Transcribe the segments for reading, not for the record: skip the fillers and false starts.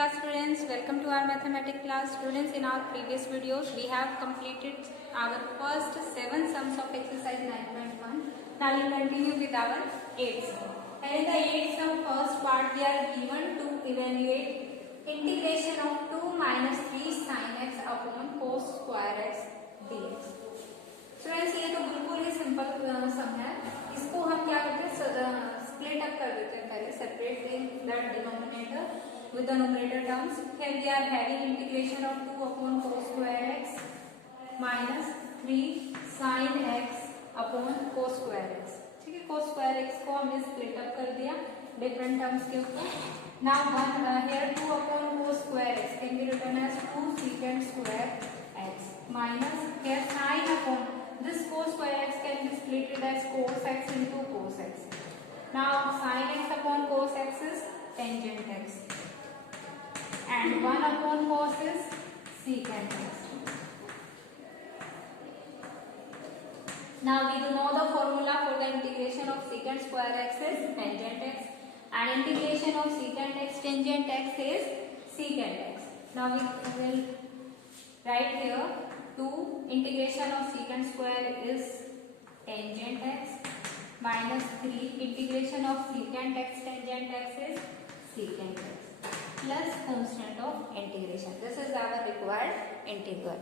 class students, welcome to our mathematics class. Students, in our previous videos we have completed our first 7 sums of exercise 9.1. Now we continue with our 8th sum. And in the 8th sum first part we are given to evaluate integration of 2 minus 3 sin x upon cos square x dx. Students ये तो बिल्कुल ही simple सम है. इसको हम क्या करते हैं, split up कर देते हैं. पहले separate that denominator with the numerator terms. Here we are having integration of 2 upon cos square x minus 3 sin x upon cos square x. ठीक है, cos square x को हमने split up कर दिया different terms के ऊपर. Now here 2 upon cos square x can be written as 2 secant square x minus here sin upon this cos square x can be split as cos x into cos x. Now sin x upon cos x is tangent x. And 1 upon cos is secant x. Now we do know the formula for the integration of secant square x is tangent x, and integration of secant x tangent x is secant x. Now we will write here 2 integration of secant square is tangent x minus 3 integration of secant x tangent x is secant x. Plus constant of integration. This is our required integral.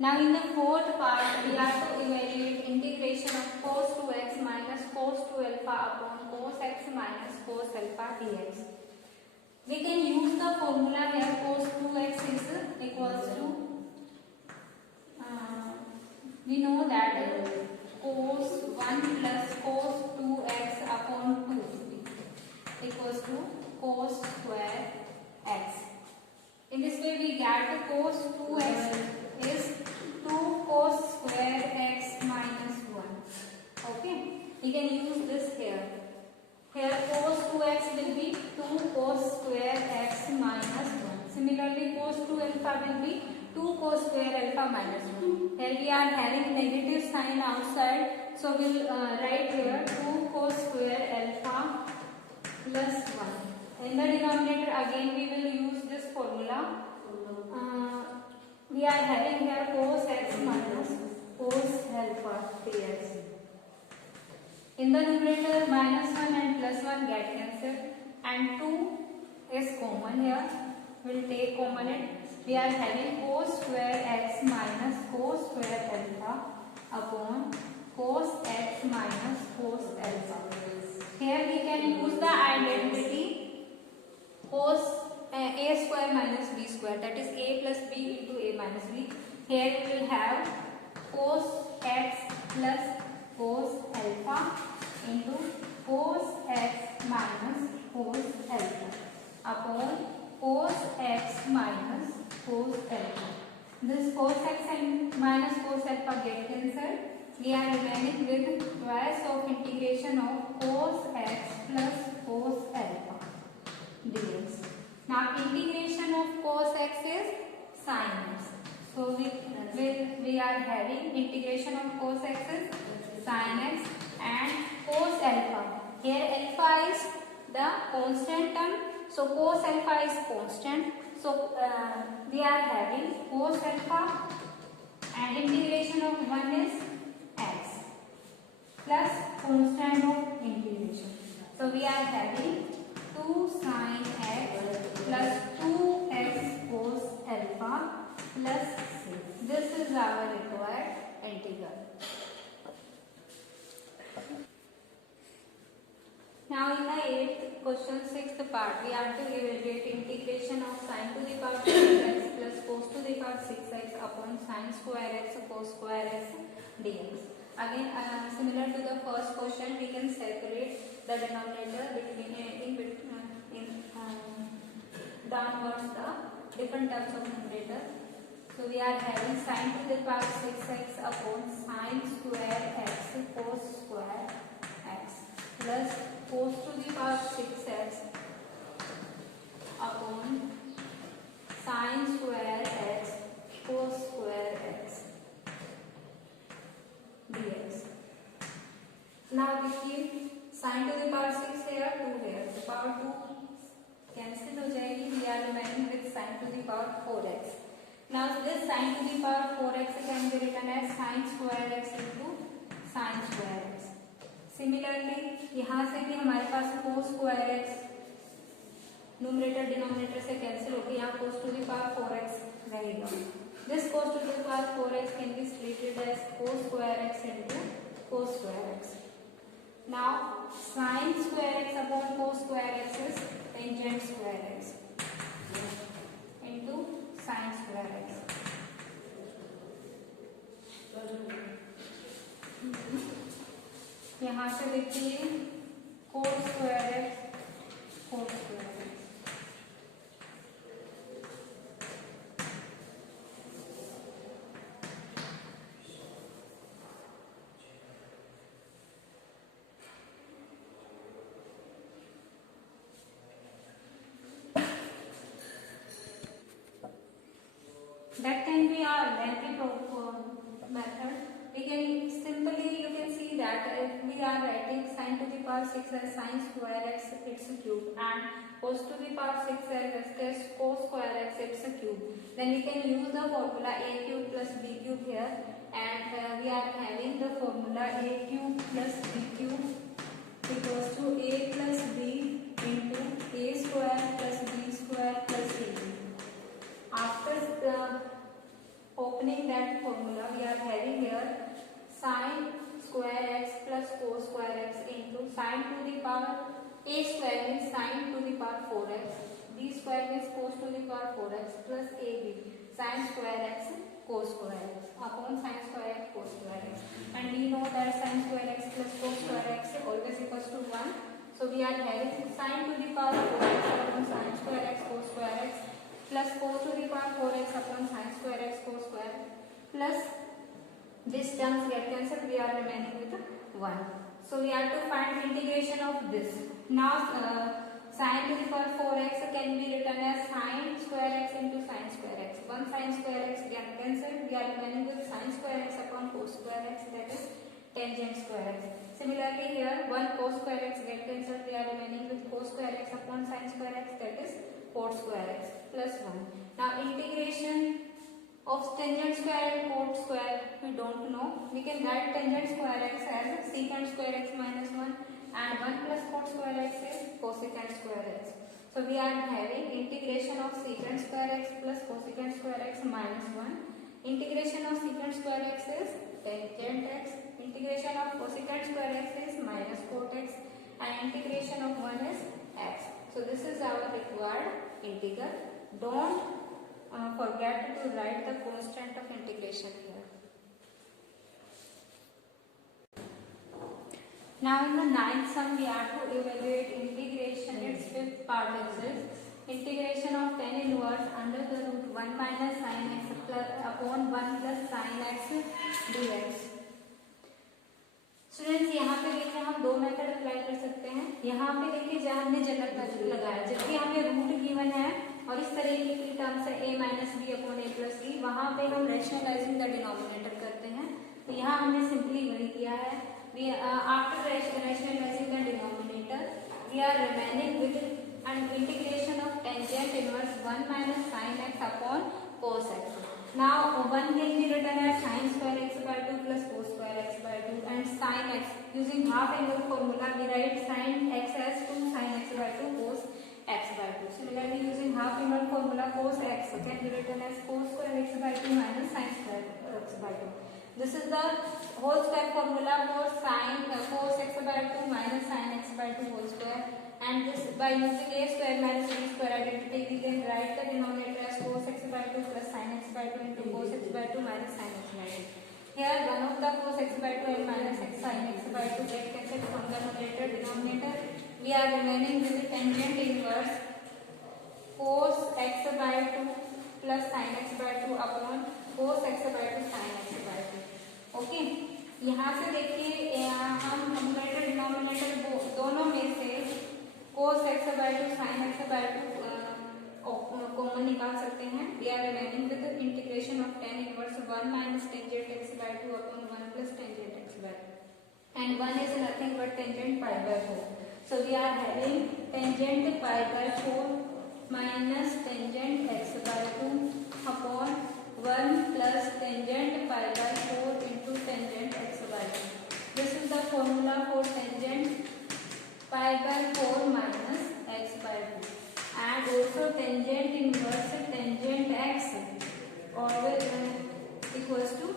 Now in the fourth part we are to evaluate integration of cos 2x minus cos 2 alpha upon cos x minus cos alpha dx. We can use the formula here. Cos 2x is equals to we know that cos 1 plus cos 2x upon 2 equals to cos square x. In this way we get cos 2x is 2 cos square x minus 1. Okay, we can use this here. Here cos 2x will be 2 cos square x minus 1. Similarly cos 2 alpha will be 2 cos square alpha minus 1. Here we are having negative sign outside, so we will write here 2 cos square alpha plus 1. In the denominator again we will use this formula. We are having here cos x minus cos alpha dx. In the numerator minus 1 and plus 1 get cancelled and 2 is common here. We will take common it. We are having cos square x minus cos square alpha upon cos x minus cos alpha. Here we can use the identity cos a square minus b square, that is a plus b into a minus b. Here we will have cos x plus cos alpha into cos x minus cos alpha upon cos x minus cos alpha. This cos x and minus cos alpha get cancelled. We are remaining with twice of integration of cos x plus cos alpha dx. Now integration of cos x is sin x. So we are having integration of cos x is sin x and cos alpha. Here alpha is the constant term, so cos alpha is constant. So we are having cos alpha and integration of 1 is x plus constant of integration. So we are having 2 sin x plus 2x cos alpha plus 6. This is our required integral. Now in the 8th question 6th part we are to evaluate integration of sin to the power 6x plus cos to the power 6x upon sin square x cos square x dx. Again similar to the first question we can separate the denominator between downwards the different terms of numerator. So we are having sin to the power 6x upon sin square x cos square x plus cos to the power 6x upon sin square x cos square x dx. Now we keep sign to the power 6 here, 2 here, so power 2 cancel हो जाएगी. We are remaining with sin to the power 4x. Now this sin to the power 4x can be written as sin square x into sin square x. Similarly यहाँ से भी हमारे पास cos square x numerator denominator से cancel होकर यहाँ cos to the power 4x रहेगा. This cos to the power 4x can be split as cos square x into cos square x. Now sin square x upon cos square x is tangent square x into sin square x. यहाँ से देखिए cos square x cos square x. That can be our lengthy method. We can simply, you can see that if we are writing sin to the power 6 as sin square x its cube and cos to the power 6 as cos square x its cube, then we can use the formula a cube plus b cube here, and we are having the formula a cube plus b cube equals to a plus b into a square plus b square plus ab. After opening that formula, we are having here sin square x plus cos square x into sin to the power a square means sin to the power 4x, b square means cos to the power 4x plus ab sin square x cos square x upon sin square x cos square x. And we know that sin square x plus cos square x always equals to 1. So we are having sin to the power 4x upon sin square x cos square x plus cos to the power 4x upon sin square x cos square plus this terms get cancelled, we are remaining with 1. So we have to find integration of this. Now sin to the power 4x can be written as sin square x into sin square x. One sin square x get cancelled, we are remaining with sin square x upon cos square x, that is tangent square x. Similarly here one cos square x get cancelled, we are remaining with cos square x upon sin square x, that is cot square x plus 1. Now integration of tangent square and cot square we don't know. We can write tangent square x as secant square x minus 1 and 1 plus cot square x is cosecant square x. So we are having integration of secant square x plus cosecant square x minus 1. Integration of secant square x is tangent x. Integration of cosecant square x is minus cot x and integration of 1 is x. So this is our required integral. Don't forget to write the constant of integration here. Now in the ninth sum we have to evaluate integration. Its fifth part is this. Integration of tan inverse under the root 1 minus sin x plus upon 1 plus sin x dx. Students यहाँ पे देखिए हम दो method apply कर सकते हैं. यहाँ पे देखिए जहाँ हमने जनरल मेथड लगाया, जबकि हमें रूट गिवन है और इस तरीके की टर्म्स है a minus B upon A plus B, वहाँ पे हम रैशनलाइजिंग द डिनोमिनेटर करते हैं. तो यहाँ हमने सिंपली वही किया है. After rationalising the denominator we are remaining with an integration of tangent inverse 1 minus sine x upon cos x. Now 1 can be written as sin square x by 2 plus cos square x by 2 and sin x. Using half angle formula we write sin x as 2 sin x by 2 cos x by 2. Similarly using half angle formula cos x can be written as cos square x by 2 minus sin square x by 2. This is the whole square formula for sin cos x by 2 minus sin x by 2 whole square. And this by using a square minus b square identity we can write the denominator as cos x by 2 plus sin x by 2 into cos x by 2 minus sin x by 2. Here one of the cos x by 2 and minus x sin x by 2 get cancelled from the numerator denominator. We are remaining with the tangent inverse cos x by 2 plus sin x by 2 upon cos x by 2 sin x by 2. Okay, यहाँ से देखिए हम numerator denominator दोनों में से cos x by 2 sin x by 2 common निकाल सकते हैं. We are remaining with the integration of tan inverse 1 minus tangent x by 2 upon 1 plus tangent x by 2. and 1 is nothing but tangent pi by 4. So we are having tangent pi by 4 minus tangent x by 2 upon 1 plus tangent pi by 4 into tangent x by 2. This is the formula for tangent pi by 4 minus x by 2, and also tangent inverse tangent x always equals to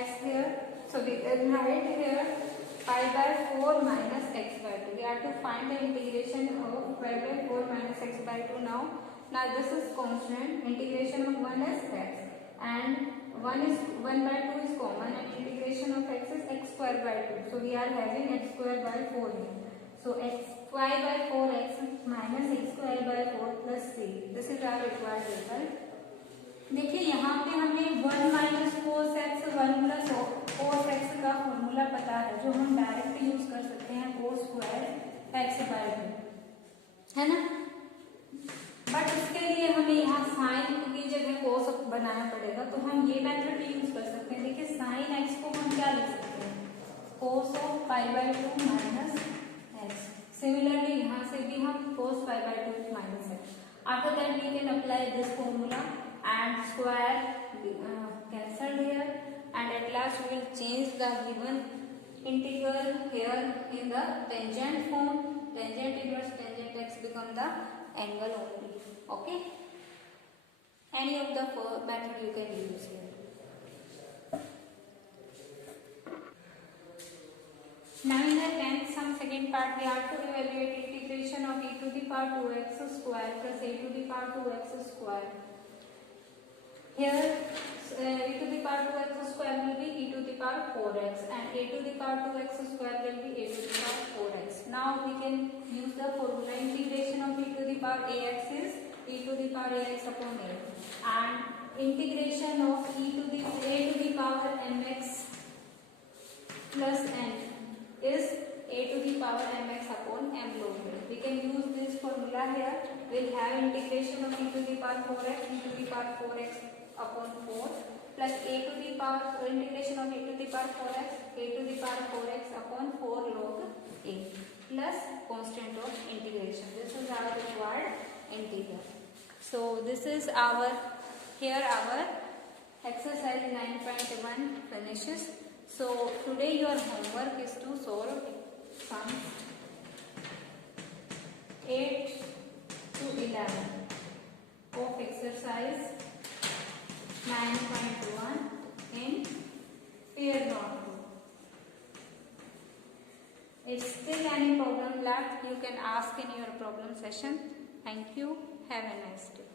x here. So we write here pi by 4 minus x by 2. We have to find the integration of pi by 4 minus x by 2 now. Now this is constant. Integration of 1 is x, and 1 by 2 is common, and integration of x is x square by 2. So we are having x square by 4 here. So x square by 4x minus x square by 4 plus 3. This is our required result. देखिए यहाँ पे हमें 1 minus cos x 1 plus cos x का formula पता है, जो हम direct use कर सकते हैं कोस स्क्वायर एक्स बाय 2, है ना। बट उसके लिए हमें यहाँ साइन की जगह कोस बनाना पड़ेगा, तो हम ये मेथड भी यूज कर सकते हैं। देखिए साइन एक्स को हम क्या लिख सकते हैं, cos of pi by 2 minus x. Similarly यहाँ से भी हम cos pi by 2 minus x. After that we can apply this formula and square cancelled here, and at last we will change the given integral here in the tangent form. Tangent inverse tangent x become the angle only. Okay, any of the method you can use here. Now in the 10th sum second part, we have to evaluate integration of e to the power 2x square plus a to the power 2x square. Here e to the power 2x square will be e to the power 4x, and a to the power 2x square will be a to the power 4x. Now we can use the formula. Integration of e to the power ax is e to the power ax upon a, and integration of a to the power mx plus n is a to the power mx upon m log a. We can use this formula here. We'll have integration of e to the power 4x e to the power 4x upon 4 plus a to the power integration of a to the power 4x a to the power 4x upon 4 log a plus constant of integration. This is our required integral. So this is our exercise 9.1 finishes. So today your homework is to solve sum 8 to 11 of exercise 9.1 in pair notebook. If still any problem left, you can ask in your problem session. Thank you. Have a nice day.